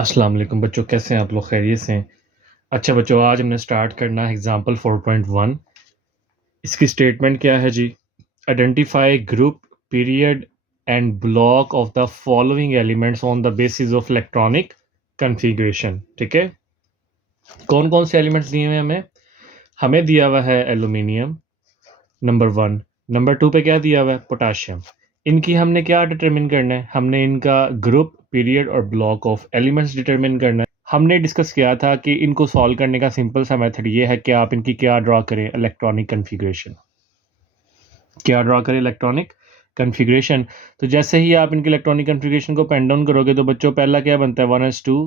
अस्सलाम वालेकुम बच्चों, कैसे हैं आप लोग? खैरियत से हैं? अच्छा बच्चों, आज हमने स्टार्ट करना है एग्जांपल 4.1। इसकी स्टेटमेंट क्या है जी? Identify group, period and block of the following elements on the basis of electronic configuration. ठीक है, कौन कौन से एलिमेंट्स दिए हुए हैं हमें? हमें दिया हुआ है एल्यूमिनियम, नंबर 1। नंबर 2 पे क्या दिया हुआ है? पोटाशियम। इनकी हमने क्या डिटरमिन करना है? हमने इनका ग्रुप, पीरियड और ब्लॉक ऑफ एलिमेंट्स डिटरमिन करना है। हमने डिस्कस किया था कि इनको सॉल्व करने का सिंपल सा मेथड ये है कि आप इनकी क्या ड्रा करें? Electronic configuration. क्या ड्रा करें? Electronic configuration. तो जैसे ही आप इनकी इलेक्ट्रॉनिक कॉन्फ़िगरेशन को पेन डाउन करोगे तो बच्चों पहला क्या बनता है? 1s2,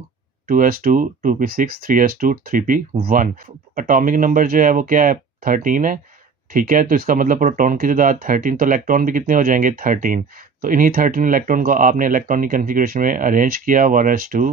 2s2, 2p6, 3s2, 3p1। Atomic number जो है वो क्या है? 13 है। ठीक है, तो इसका मतलब प्रोटॉन की तादाद 13, तो इलेक्ट्रॉन भी कितने हो जाएंगे? 13। तो इन्हीं 13 इलेक्ट्रॉन को आपने इलेक्ट्रॉनिक कॉन्फ़िगरेशन में अरेंज किया। 1s2,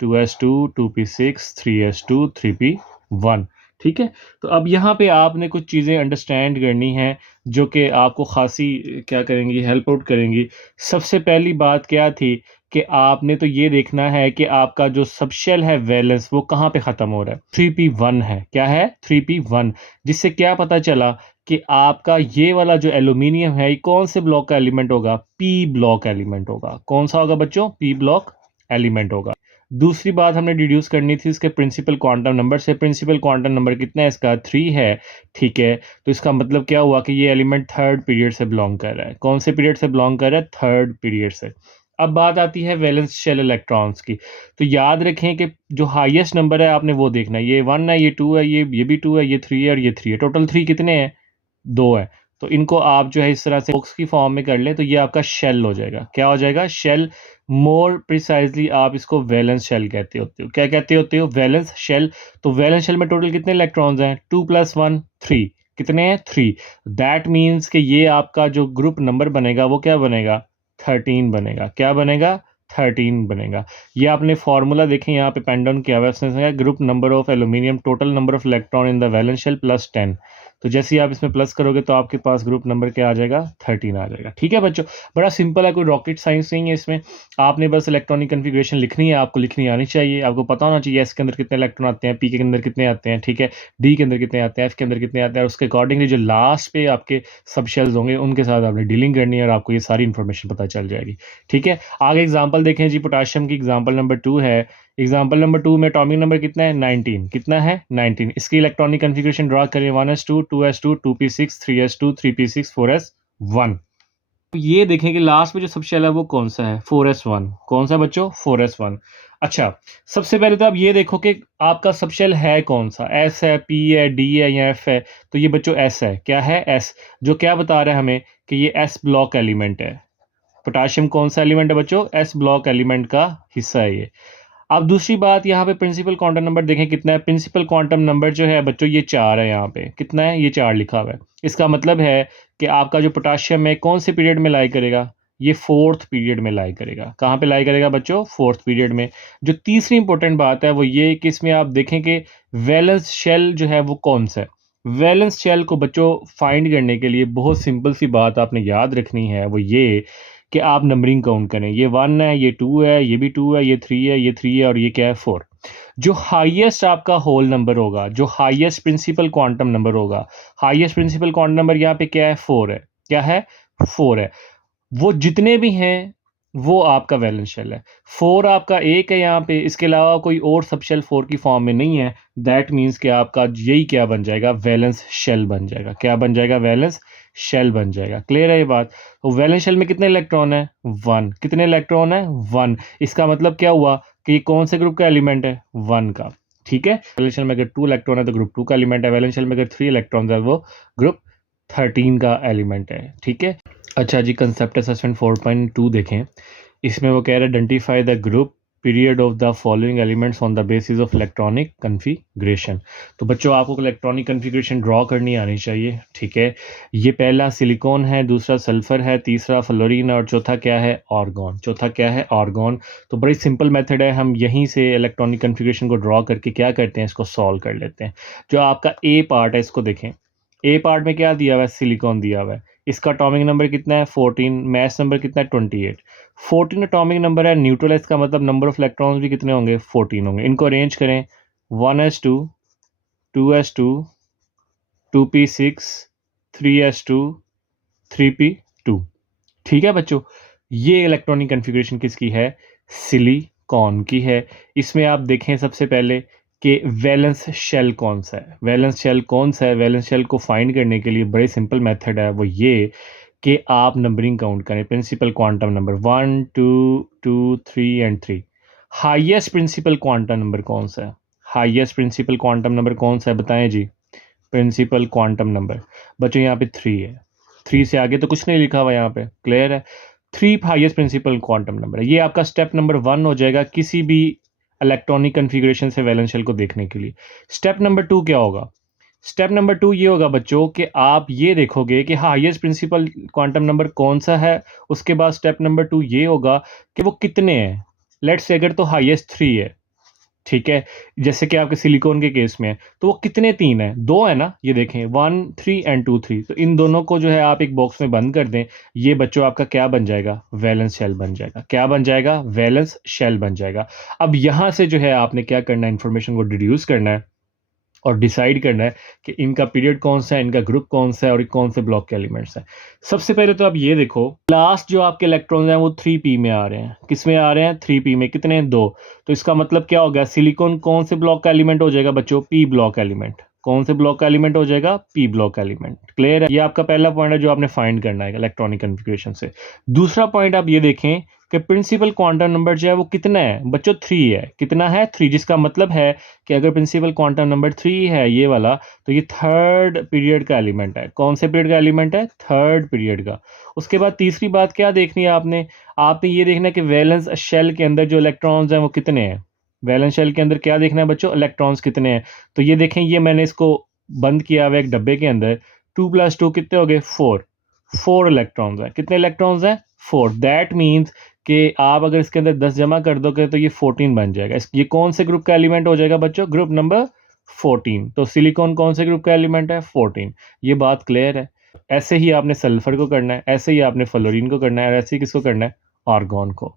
2s2, 2p6, 3s2, 3p1। ठीक है, तो अब यहाँ पे आपने कुछ चीज़ें अंडरस्टैंड करनी हैं जो कि आपको ख़ासी क्या करेंगी? हेल्प आउट करेंगी। सबसे पहली बात क्या थी कि आपने तो ये देखना है कि आपका जो सबशेल है वैलेंस वो कहाँ पे ख़त्म हो रहा है? 3p1 है। क्या है? 3p1। जिससे क्या पता चला कि आपका ये वाला जो एल्यूमीनियम है ये कौन से ब्लॉक का एलिमेंट होगा? p ब्लॉक एलिमेंट होगा। कौन सा होगा बच्चों? p ब्लॉक एलिमेंट होगा। दूसरी बात हमने डिड्यूस करनी थी इसके प्रिंसिपल क्वांटम नंबर से। प्रिंसिपल क्वांटम नंबर कितना है इसका? 3 है। ठीक है, तो इसका मतलब क्या हुआ कि ये एलिमेंट थर्ड पीरियड से बिलोंग कर रहा है। कौन से पीरियड से बिलोंग कर रहा है? थर्ड पीरियड से। अब बात आती है वैलेंस शेल इलेक्ट्रॉन्स की। तो याद रखें कि जो हाईएस्ट नंबर है आपने वो देखना है। ये 1 है, ये 2 है, ये भी 2 है, ये 3 है और ये 3 है। टोटल 3 कितने हैं? 2 है। तो इनको आप जो है इस तरह से बॉक्स की फॉर्म में कर लें तो ये आपका शेल हो जाएगा। क्या हो जाएगा? शेल। मोर प्रिसाइज़ली आप इसको वैलेंस शेल कहते होते हो। क्या कहते होते हो? Valence shell. तो वैलेंस शेल में टोटल कितने इलेक्ट्रॉन्स हैं? 2 + 1 3। कितने हैं? 3। दैट मीन्स कि ये आपका जो ग्रुप नंबर बनेगा वो क्या बनेगा? 13 बनेगा। क्या बनेगा? 13 बनेगा। ये आपने फार्मूला देखें यहाँ पे पेन डाउन किया हुआ है। उसने कहा group number of aluminium total number of electron in the valence shell plus 10। तो जैसे ही आप इसमें प्लस करोगे तो आपके पास ग्रुप नंबर क्या आ जाएगा? 13 आ जाएगा। ठीक है बच्चों, बड़ा सिंपल है, कोई रॉकेट साइंस नहीं है इसमें। आपने बस इलेक्ट्रॉनिक कॉन्फ़िगरेशन लिखनी है, आपको लिखनी आनी चाहिए। आपको पता होना चाहिए एस के अंदर कितने इलेक्ट्रॉन आते हैं, पी के अंदर कितने आते हैं, ठीक है, डी के अंदर कितने आते हैं, एफ के अंदर कितने आते हैं, और उसके अकॉर्डिंगली जो लास्ट पे आपके सब शेल्स होंगे उनके साथ आपने डीलिंग करनी है और आपको ये सारी इन्फॉर्मेशन पता चल जाएगी। ठीक है, आगे एग्जाम्पल देखें जी। पोटाशियम की एग्जाम्पल नंबर 2 है। एग्जाम्पल नंबर 2 में एटॉमिक नंबर कितना है? 19। कितना है? 19। इसकी इलेक्ट्रॉनिक कॉन्फ़िगरेशन ड्रा करें। 1s2, 2s2, 2p6, 3s2, 3p6, 4s1। तो ये देखें कि लास्ट में जो सब शेल है वो कौन सा है? 4s1। कौन सा बच्चों? 4s1। अच्छा, सबसे पहले तो आप ये देखो कि आपका सब शेल है कौन सा? एस है, पी है, डी है या एफ है? तो ये बच्चों एस है। क्या है? एस। जो क्या बता रहा है हमें कि ये एस ब्लॉक एलिमेंट है। पोटाशियम कौन सा एलिमेंट है बच्चों? एस ब्लॉक एलिमेंट का हिस्सा है ये। अब दूसरी बात यहाँ पे प्रिंसिपल क्वांटम नंबर देखें कितना है। प्रिंसिपल क्वांटम नंबर जो है बच्चों ये 4 है। यहाँ पे कितना है? ये 4 लिखा हुआ है। इसका मतलब है कि आपका जो पोटाशियम है कौन से पीरियड में लाई करेगा? ये फोर्थ पीरियड में लाई करेगा। कहाँ पे लाई करेगा बच्चों? फोर्थ पीरियड में। जो तीसरी इंपॉर्टेंट बात है वो ये कि इसमें आप देखें कि वैलेंस शेल जो है वो कौन सा है। वैलेंस शेल को बच्चों फाइंड करने के लिए बहुत सिंपल सी बात आपने याद रखनी है, वो ये कि आप नंबरिंग काउंट करें। ये 1 है, ये 2 है, ये भी 2 है, ये 3 है, ये 3 है और ये क्या है? 4। जो हाईएस्ट आपका होल नंबर होगा, जो हाईएस्ट प्रिंसिपल क्वांटम नंबर होगा, हाईएस्ट प्रिंसिपल क्वांटम नंबर यहाँ पे क्या है? 4 है। क्या है? 4 है। वो जितने भी हैं वो आपका वैलेंस शेल है। 4 आपका एक है यहाँ पे, इसके अलावा कोई और सब शेल 4 की फॉर्म में नहीं है। दैट मीन्स कि आपका यही क्या बन जाएगा? वैलेंस शेल बन जाएगा। क्या बन जाएगा? वैलेंस शेल बन जाएगा। क्लियर है ये बात? तो वैलेंस शेल में कितने इलेक्ट्रॉन है? 1। कितने इलेक्ट्रॉन है? 1। इसका मतलब क्या हुआ कि ये कौन से ग्रुप का एलिमेंट है? 1 का। ठीक है, वैलेंस शेल में अगर 2 इलेक्ट्रॉन है तो ग्रुप 2 का एलिमेंट है। वैलेंस शेल में अगर 3 इलेक्ट्रॉन है वो ग्रुप 13 का एलिमेंट है। ठीक है, अच्छा जी, कंसेप्ट असेसमेंट 4.2 देखें। इसमें वो कह रहा है identify the group period of the following elements on the basis of electronic configuration. तो बच्चों आपको इलेक्ट्रॉनिक कन्फिग्रेशन ड्रॉ करनी आनी चाहिए। ठीक है, ये पहला सिलिकॉन है, दूसरा सल्फर है, तीसरा फ्लोरीन है और चौथा क्या है? आर्गॉन। चौथा क्या है? आर्गॉन। तो बड़ी सिंपल मेथड है, हम यहीं से इलेक्ट्रॉनिक कन्फिग्रेशन को ड्रॉ करके क्या करते हैं? इसको सॉल्व कर लेते हैं। जो आपका ए पार्ट है इसको देखें। ए पार्ट में क्या दिया हुआ है? सिलिकॉन दिया हुआ है। इसका एटॉमिक नंबर कितना है 14, मास नंबर कितना है 28। 14 एटॉमिक नंबर है, न्यूट्रल है, इसका मतलब नंबर ऑफ इलेक्ट्रॉन्स भी कितने होंगे 14 होंगे। इनको अरेंज करें 1s2 2s2 2p6 3s2 3p2। ठीक है बच्चों, ये इलेक्ट्रॉनिक कन्फिग्रेशन किसकी है, सिलिकॉन की है। इसमें आप देखें सबसे पहले कि वैलेंस शेल कौन सा है। वैलेंस शेल कौन सा है, वैलेंस शेल को फाइंड करने के लिए बड़े सिंपल मेथड है, वो ये कि आप नंबरिंग काउंट करें, principal quantum number 1 2 2 3 and 3। Highest principal quantum number कौन सा है, हाईएस्ट प्रिंसिपल क्वांटम नंबर कौन सा है बताएं जी। प्रिंसिपल क्वांटम नंबर बच्चों यहाँ पे 3 है, 3 से आगे तो कुछ नहीं लिखा हुआ यहाँ पे, क्लियर है। 3 हाईएस्ट प्रिंसिपल क्वांटम नंबर है। ये आपका स्टेप नंबर 1 हो जाएगा किसी भी इलेक्ट्रॉनिक कन्फिग्रेशन से वैलेंस शेल को देखने के लिए। स्टेप नंबर 2 क्या होगा, स्टेप नंबर 2 ये होगा बच्चों कि आप ये देखोगे कि हाईएस्ट प्रिंसिपल क्वांटम नंबर कौन सा है। उसके बाद स्टेप नंबर 2 ये होगा कि वो कितने हैं। लेट्स से अगर तो हाईएस्ट 3 है, ठीक है, जैसे कि आपके सिलिकॉन के केस में है, तो वो कितने 3 है, 2 है ना, ये देखें 1 3 एंड 2 3। तो इन दोनों को जो है आप एक बॉक्स में बंद कर दें, ये बच्चों आपका क्या बन जाएगा, वैलेंस शेल बन जाएगा। क्या बन जाएगा, वैलेंस शेल बन जाएगा। अब यहाँ से जो है आपने क्या करना है, इंफॉर्मेशन को डिड्यूस करना है और डिसाइड करना है कि इनका पीरियड कौन सा है, इनका ग्रुप कौन सा है और कौन से ब्लॉक के एलिमेंट्स हैं। सबसे पहले तो आप ये देखो, लास्ट जो आपके इलेक्ट्रॉन्स हैं वो 3p में आ रहे हैं। किस में आ रहे हैं, 3p में। कितने हैं, 2। तो इसका मतलब क्या हो गया, सिलिकॉन कौन से ब्लॉक का एलिमेंट हो जाएगा बच्चों, p ब्लॉक एलिमेंट। कौन से ब्लॉक का एलिमेंट हो जाएगा, p ब्लॉक एलिमेंट। क्लियर है, ये आपका पहला पॉइंट है जो आपने फाइंड करना है इलेक्ट्रॉनिक कन्फिग्रेशन से। दूसरा पॉइंट आप ये देखें कि प्रिंसिपल क्वांटम नंबर जो है वो कितना है बच्चों, 3 है। कितना है, 3, जिसका मतलब है कि अगर प्रिंसिपल क्वांटम नंबर 3 है ये वाला, तो ये थर्ड पीरियड का एलिमेंट है। कौन से पीरियड का एलिमेंट है, थर्ड पीरियड का। उसके बाद तीसरी बात क्या देखनी है आपने, आपने ये देखना है कि वैलेंस शेल के अंदर जो इलेक्ट्रॉन्स हैं वो कितने हैं। वैलेंस शेल के अंदर क्या देखना है बच्चों, इलेक्ट्रॉन्स कितने हैं। तो ये देखें, ये मैंने इसको बंद किया हुआ एक डब्बे के अंदर। 2 + 2 कितने हो गए, 4। 4 इलेक्ट्रॉन्स हैं। कितने इलेक्ट्रॉन्स हैं, 4। दैट मीन्स कि आप अगर इसके अंदर 10 जमा कर दोगे तो ये 14 बन जाएगा। ये कौन से ग्रुप का एलिमेंट हो जाएगा बच्चों, ग्रुप नंबर 14। तो सिलिकॉन कौन से ग्रुप का एलिमेंट है, 14। ये बात क्लियर है। ऐसे ही आपने सल्फर को करना है, ऐसे ही आपने फ्लोरीन को करना है और ऐसे ही किसको करना है, आर्गॉन को।